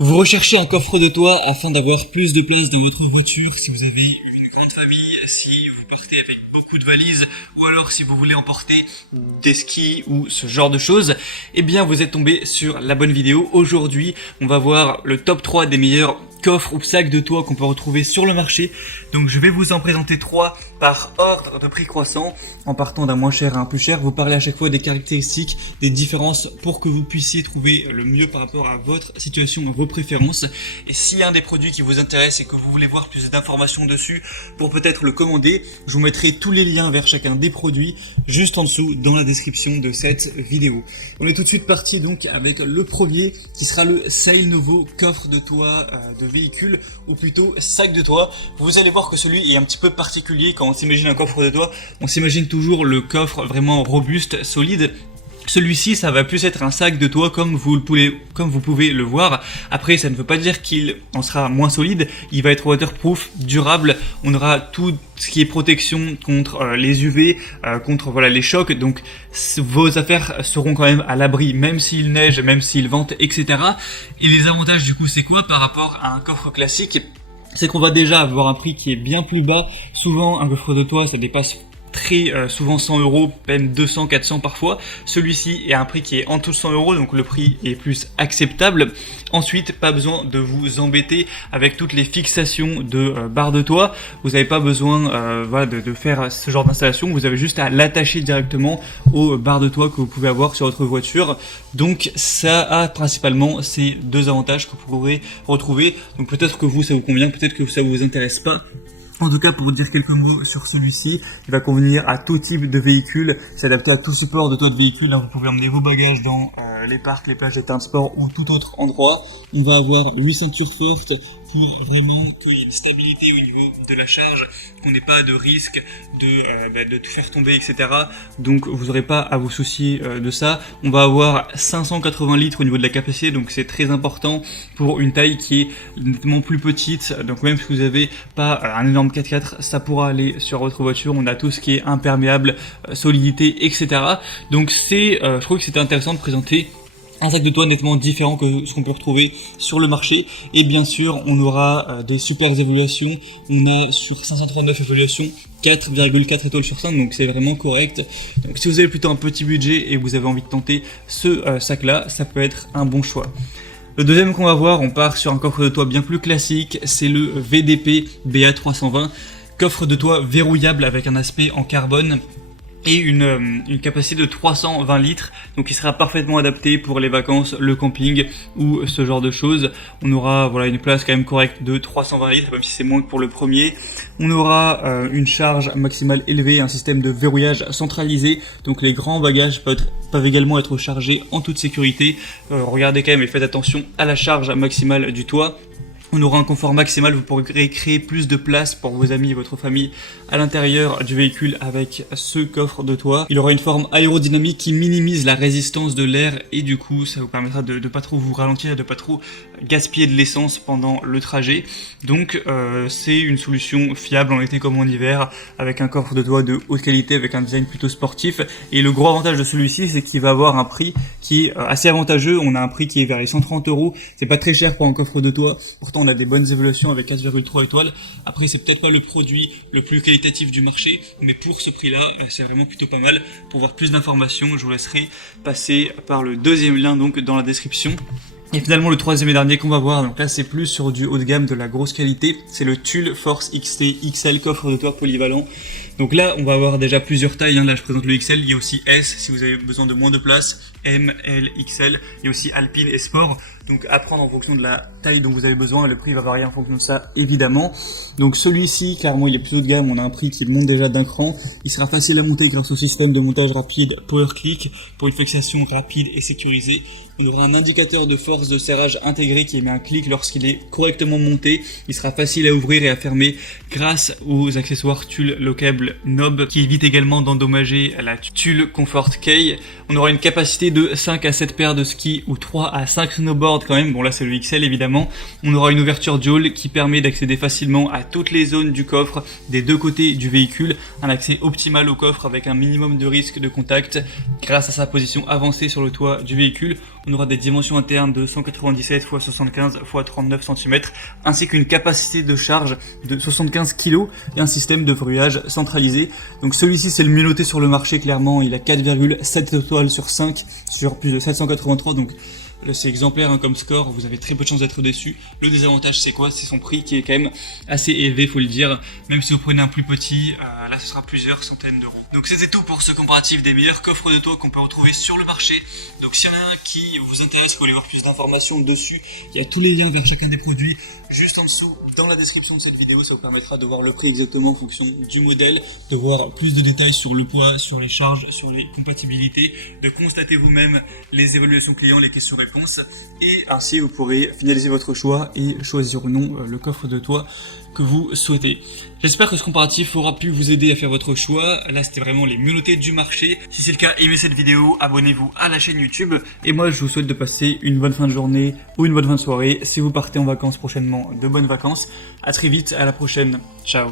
Vous recherchez un coffre de toit afin d'avoir plus de place dans votre voiture si vous avez une grande famille, si vous partez avec beaucoup de valises ou alors si vous voulez emporter des skis ou ce genre de choses, eh bien vous êtes tombé sur la bonne vidéo. Aujourd'hui, on va voir le top 3 des meilleurs coffres ou sacs de toit qu'on peut retrouver sur le marché. Donc je vais vous en présenter 3 par ordre de prix croissant, en partant d'un moins cher à un plus cher. Vous parlez à chaque fois des caractéristiques, des différences pour que vous puissiez trouver le mieux par rapport à votre situation, à vos préférences. Et s'il y a un des produits qui vous intéresse et que vous voulez voir plus d'informations dessus pour peut-être le commander, je vous mettrai tous les liens vers chacun des produits juste en dessous dans la description de cette vidéo. On est tout de suite parti donc avec le premier qui sera le Sail Novo coffre de toit de véhicule, ou plutôt sac de toit. Vous allez voir que celui est un petit peu particulier. Quand on s'imagine un coffre de toit, on s'imagine toujours le coffre vraiment robuste, solide. Celui-ci, ça va plus être un sac de toit comme vous pouvez le voir. Après, ça ne veut pas dire qu'il en sera moins solide. Il va être waterproof, durable. On aura tout ce qui est protection contre les UV, contre les chocs. Donc, vos affaires seront quand même à l'abri, même s'il neige, même s'il vente, etc. Et les avantages, du coup, c'est quoi par rapport à un coffre classique? C'est qu'on va déjà avoir un prix qui est bien plus bas. Souvent, un coffre de toit, ça dépasse très souvent 100 euros, même 200, 400 parfois. Celui-ci est un prix qui est en dessous de 100 euros, donc le prix est plus acceptable. Ensuite, pas besoin de vous embêter avec toutes les fixations de barres de toit. Vous n'avez pas besoin de faire ce genre d'installation. Vous avez juste à l'attacher directement aux barres de toit que vous pouvez avoir sur votre voiture. Donc ça a principalement ces deux avantages que vous pourrez retrouver. Donc peut-être que vous, ça vous convient, peut-être que ça vous intéresse pas. En tout cas, pour vous dire quelques mots sur celui-ci, il va convenir à tout type de véhicule, c'est adapté à tout support de toit de véhicule. Là, vous pouvez emmener vos bagages dans les parcs, les plages, les terrains de sport ou tout autre endroit. On va avoir 8 ceintures fortes pour vraiment qu'il y ait une stabilité au niveau de la charge, qu'on n'ait pas de risque de te faire tomber, etc. Donc vous n'aurez pas à vous soucier de ça. On va avoir 580 litres au niveau de la capacité, donc c'est très important pour une taille qui est nettement plus petite. Donc même si vous n'avez pas un énorme 4x4, ça pourra aller sur votre voiture. On a tout ce qui est imperméable, solidité, etc. Donc je trouve que c'était intéressant de présenter un sac de toit nettement différent que ce qu'on peut retrouver sur le marché. Et bien sûr, on aura des super évaluations. On est sur 539 évaluations, 4,4 étoiles sur 5, donc c'est vraiment correct. Donc si vous avez plutôt un petit budget et vous avez envie de tenter ce sac-là, ça peut être un bon choix. Le deuxième qu'on va voir, on part sur un coffre de toit bien plus classique, c'est le VDP BA320, coffre de toit verrouillable avec un aspect en carbone et une capacité de 320 litres, donc il sera parfaitement adapté pour les vacances, le camping ou ce genre de choses. On aura une place quand même correcte de 320 litres, même si c'est moins que pour le premier. On aura une charge maximale élevée, un système de verrouillage centralisé, donc les grands bagages peuvent également être chargés en toute sécurité. Regardez quand même et faites attention à la charge maximale du toit. On aura un confort maximal, vous pourrez créer plus de place pour vos amis et votre famille à l'intérieur du véhicule avec ce coffre de toit. Il aura une forme aérodynamique qui minimise la résistance de l'air et du coup ça vous permettra de pas trop vous ralentir, de pas trop gaspiller de l'essence pendant le trajet. Donc c'est une solution fiable en été comme en hiver, avec un coffre de toit de haute qualité, avec un design plutôt sportif. Et le gros avantage de celui-ci, c'est qu'il va avoir un prix qui est assez avantageux. On a un prix qui est vers les 130 euros. C'est pas très cher pour un coffre de toit. Pourtant, on a des bonnes évaluations avec 4,3 étoiles. Après, c'est peut-être pas le produit le plus qualitatif du marché, mais pour ce prix-là, c'est vraiment plutôt pas mal. Pour voir plus d'informations, je vous laisserai passer par le deuxième lien donc dans la description. Et finalement, le troisième et dernier qu'on va voir, donc là c'est plus sur du haut de gamme, de la grosse qualité, c'est le Tulle Force XT XL coffre de toit polyvalent. Donc là, on va avoir déjà plusieurs tailles, là je présente le XL, il y a aussi S si vous avez besoin de moins de place, M, L, XL, il y a aussi Alpine et Sport. Donc à prendre en fonction de la taille dont vous avez besoin, le prix va varier en fonction de ça évidemment. Donc celui-ci, clairement il est plus haut de gamme, on a un prix qui monte déjà d'un cran. Il sera facile à monter grâce au système de montage rapide PowerClick pour une fixation rapide et sécurisée. On aura un indicateur de force de serrage intégré qui émet un clic lorsqu'il est correctement monté. Il sera facile à ouvrir et à fermer grâce aux accessoires Tulle Lockable Knob qui évite également d'endommager la Tulle Comfort Key. On aura une capacité de 5 à 7 paires de skis ou 3 à 5 snowboards quand même. Bon là c'est le XL évidemment. On aura une ouverture dual qui permet d'accéder facilement à toutes les zones du coffre des deux côtés du véhicule. Un accès optimal au coffre avec un minimum de risque de contact grâce à sa position avancée sur le toit du véhicule. On aura des dimensions internes de 197 x 75 x 39 cm, ainsi qu'une capacité de charge de 75 kg et un système de verrouillage centralisé. Donc celui-ci c'est le mieux noté sur le marché, clairement, il a 4,7 étoiles sur 5 sur plus de 783, donc c'est exemplaire hein, comme score, vous avez très peu de chances d'être déçu. Le désavantage c'est quoi? C'est son prix qui est quand même assez élevé, faut le dire. Même si vous prenez un plus petit, là ce sera plusieurs centaines d'euros. Donc c'était tout pour ce comparatif des meilleurs coffres de toit qu'on peut retrouver sur le marché. Donc s'il y en a un qui vous intéresse, vous voulez voir plus d'informations dessus, il y a tous les liens vers chacun des produits juste en dessous dans la description de cette vidéo. Ça vous permettra de voir le prix exactement en fonction du modèle, de voir plus de détails sur le poids, sur les charges, sur les compatibilités, de constater vous-même les évaluations clients, les questions-réponses, et ainsi vous pourrez finaliser votre choix et choisir ou non le coffre de toit que vous souhaitez. J'espère que ce comparatif aura pu vous aider à faire votre choix. Là c'était vraiment les mieux notés du marché. Si c'est le cas, aimez cette vidéo, abonnez-vous à la chaîne YouTube, et moi je vous souhaite de passer une bonne fin de journée ou une bonne fin de soirée. Si vous partez en vacances prochainement, de bonnes vacances. À très vite, à la prochaine. Ciao.